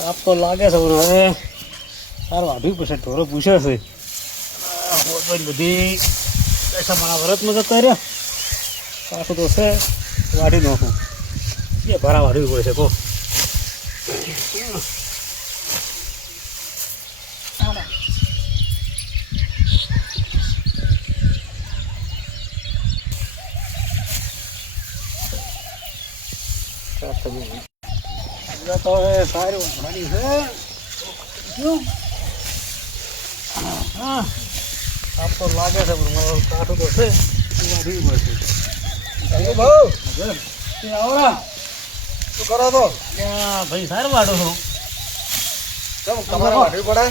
આપ તો લાગે છે હવે તાર વાઢવી પડશે ઢોરો પૂછે છે બધી પૈસા મારા વરતમાં જતા રહ્યા પાછું તો છે વાઢી નાખું એ ભરા વાઢવી પડશે કહો તો સારું વાઢી છે હા આપ તો લાગે છે પણ મારો કાઠું તો છે વાઢવી પડશે ભાઉ આવરા શું કરો તો ભાઈ સારું વાઢો છો કેમ તમારે વાઢવી પડે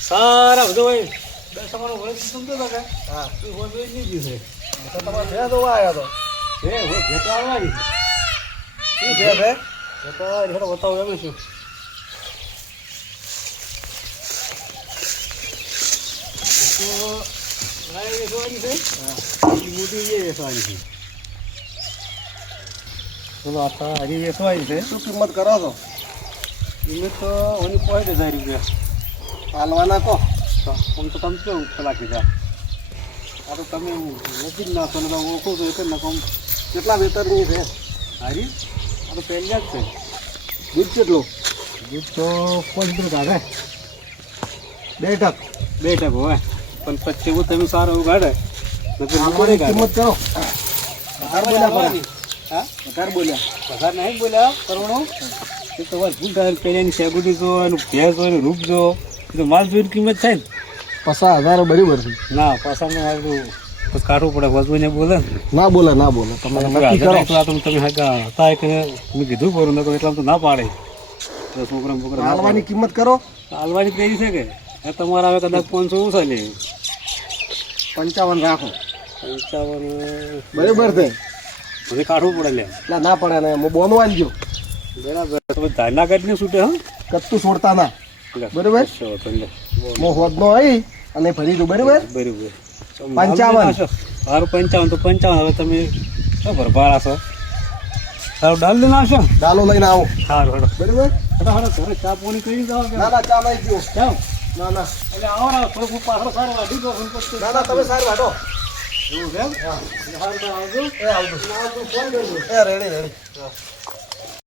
સારા બધું ભાઈ દસ તમારો વળે સમજો તો કે હા તું હોય નહીં દીધે તો તમારે ભેં ધોવા આવ્યા તો હે હું ઘેટા આવવાની શું ભેં ભે ઘેટા ઘેટા બતાવો એમ છું મોટી એ વેચવાની છે ચલો આ હજી વેચવાની છે શું કિંમત કરો છો કિંમત તો ઓની 5000 રૂપિયા હાલવાના કહો આમ તો તમે કેવું પેલા કીધા આ તો તમે નજીક નાખો ને ઓળખો છો એટલે નાખો કેટલા વેતરની છે હારી આ તો પહેલા જ છે દૂધ કેટલું દૂધ તો 5 લીટર કાઢે 2 ટક 2 ટક હોય પણ પછી એવું તમે સારું એવું કાઢે આંબાની કિંમત કરો વધારે બોલ્યા પડે હા વધારે બોલ્યા વધારે નહીં બોલ્યા કરવાનો એ તમારે ભૂલ થાય પહેલાંની શેગુટી જો એનું ભેંસ હોય એનું રૂપ જો એ તો માલ જોઈને કિંમત થાય ને 50,000 બરાબર છે ના પાછાનું મારું તો કાઢવું પડે વધુને બોલે ના બોલે ના બોલે તમે નક્કી કરો તમે હગા હતા કે મેં કીધું કરું નકર એટલા તો ના પાડે તો છોકરા હાલવાની કિંમત કરો હાલવાની કઈ છે કે તમારા હવે કદાચ 500 ઓછા લે 55 રાખો 55 બરાબર છે મને કાઢવું પડે લે એટલે ના પડે ને હું બોનું આલજો બરાબર તમે ધારના કાઢીને છૂટે હા કત્તું છોડતા ના બરાબર હું હોદનો આવી અને ફરી દઉં બરાબર બરાબર 55 સારું 55 તો 55 હવે તમે શું ભરભાડા છો સારું ડાલ લઈને આવશો ડાલો લઈને આવો સારું હેડો બરાબર ઘરે ચા પાણી કરી જાઓ કે ના ના ચા નહીં પીવો જાઓ ના ના એટલે આવો થોડું પાછળ સારું વાઢી દો ના ના તમે સારું વાટો એવું છે હા સારું આવજો એ આવજો ફોન કરજો એ રેડી રેડી